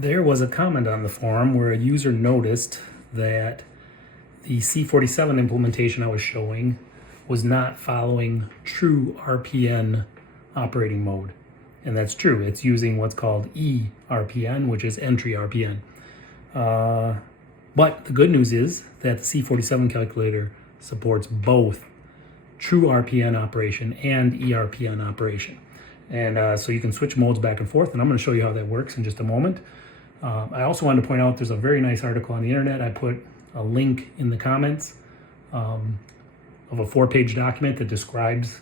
There was a comment on the forum where a user noticed that the C47 implementation I was showing was not following true RPN operating mode. And that's true. It's using what's called eRPN, which is entry RPN. But the good news is that the C47 calculator supports both true RPN operation and eRPN operation. And so you can switch modes back and forth, and I'm going to show you how that works in just a moment. I also wanted to point out there's a very nice article on the internet. I put a link in the comments of a 4-page document that describes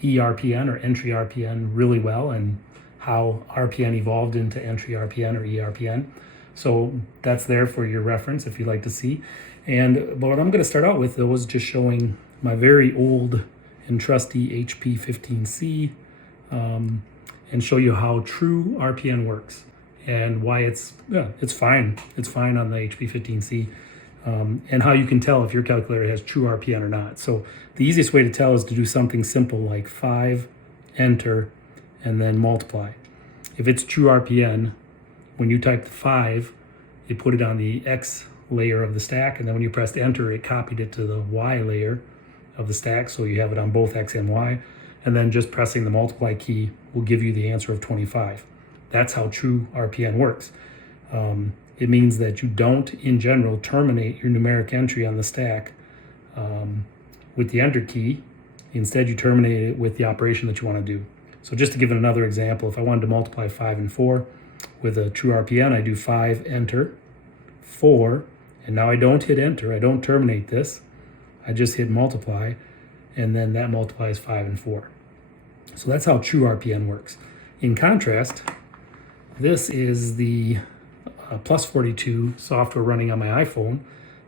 eRPN or entry RPN really well and how RPN evolved into entry RPN or eRPN. So that's there for your reference if you'd like to see. But what I'm going to start out with though is just showing my very old and trusty HP 15C and show you how true RPN works and why it's fine. It's fine on the HP 15C. And how you can tell if your calculator has true RPN or not. So the easiest way to tell is to do something simple like 5, enter, and then multiply. If it's true RPN, when you type the 5, you put it on the X layer of the stack, and then when you pressed enter, it copied it to the Y layer of the stack, so you have it on both X and Y. And then just pressing the multiply key will give you the answer of 25. That's how true RPN works. It means that you don't, in general, terminate your numeric entry on the stack with the enter key. Instead, you terminate it with the operation that you want to do. So just to give another example, if I wanted to multiply 5 and 4 with a true RPN, I do 5, enter, 4, and now I don't hit enter. I don't terminate this. I just hit multiply, and then that multiplies 5 and 4. So that's how true RPN works. In contrast, this is the Plus 42 software running on my iPhone.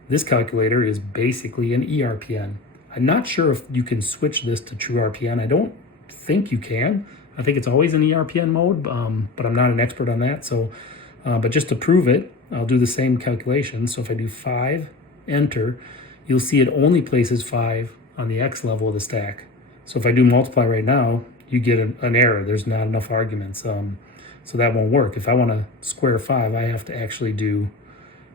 This calculator is basically an eRPN. I'm not sure if you can switch this to true RPN. I don't think you can. I think it's always in eRPN mode, but I'm not an expert on that. So, but just to prove it, I'll do the same calculation. So if I do 5, enter, you'll see it only places 5 on the X level of the stack. So if I do multiply right now, you get an error. There's not enough arguments. So that won't work. If I want to square 5, I have to actually do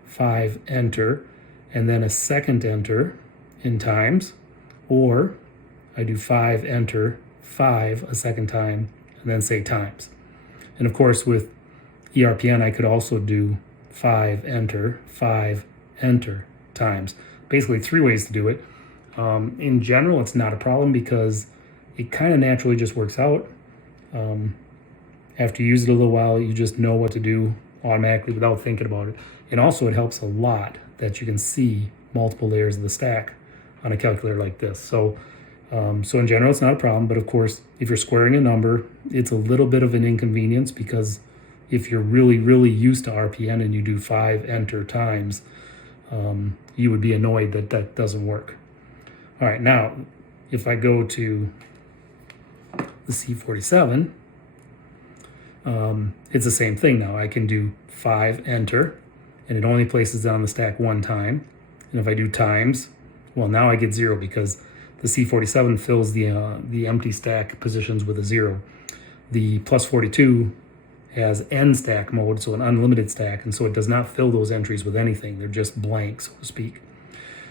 5, enter, and then a second enter in times, or I do 5, enter, 5 a second time, and then say times. And of course, with eRPN, I could also do 5, enter, 5, enter times. Basically 3 ways to do it. In general, it's not a problem because it kind of naturally just works out. After you use it a little while, you just know what to do automatically without thinking about it. And also it helps a lot that you can see multiple layers of the stack on a calculator like this. So in general, it's not a problem. But of course, if you're squaring a number, it's a little bit of an inconvenience because if you're really, really used to RPN and you do 5, enter times, you would be annoyed that that doesn't work. All right, now, if I go to the C47, it's the same thing now. I can do 5, enter, and it only places it on the stack 1 time. And if I do times, well, now I get 0 because the C47 fills the empty stack positions with a 0. The plus 42 has n stack mode, so an unlimited stack, and so it does not fill those entries with anything. They're just blank, so to speak.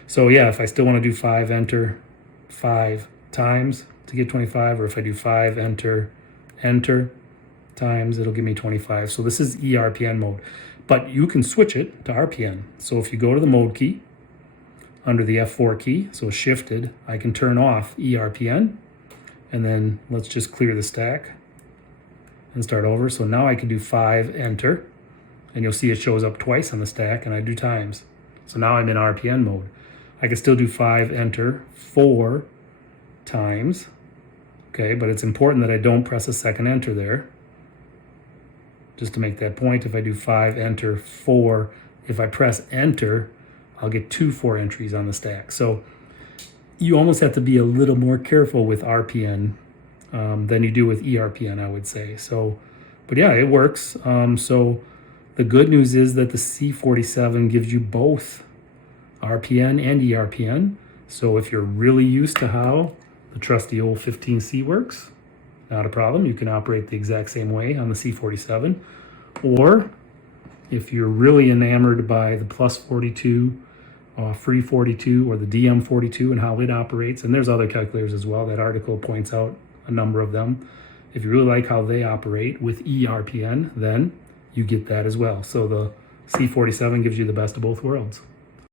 So yeah, if I still want to do 5, enter, 5 times to get 25, or if I do 5, enter, enter, times, it'll give me 25. So this is eRPN mode, but you can switch it to RPN. So if you go to the mode key under the F4 key, so shifted, I can turn off eRPN, and then let's just clear the stack and start over. So now I can do 5, enter, and you'll see it shows up twice on the stack, and I do times. So now I'm in RPN mode. I can still do 5, enter, 4 times, okay, but it's important that I don't press a second enter there. Just to make that point, if I do 5, enter, 4, if I press enter, I'll get 2 4 entries on the stack. So you almost have to be a little more careful with RPN than you do with eRPN, I would say. So, but yeah, it works. So the good news is that the C47 gives you both RPN and eRPN. So if you're really used to how the trusty old 15C works, not a problem. You can operate the exact same way on the C47. Or If you're really enamored by the plus 42, free 42, or the DM 42 and how it operates, and there's other calculators as well. That article points out a number of them. If you really like how they operate with eRPN, then you get that as well. So the C47 gives you the best of both worlds.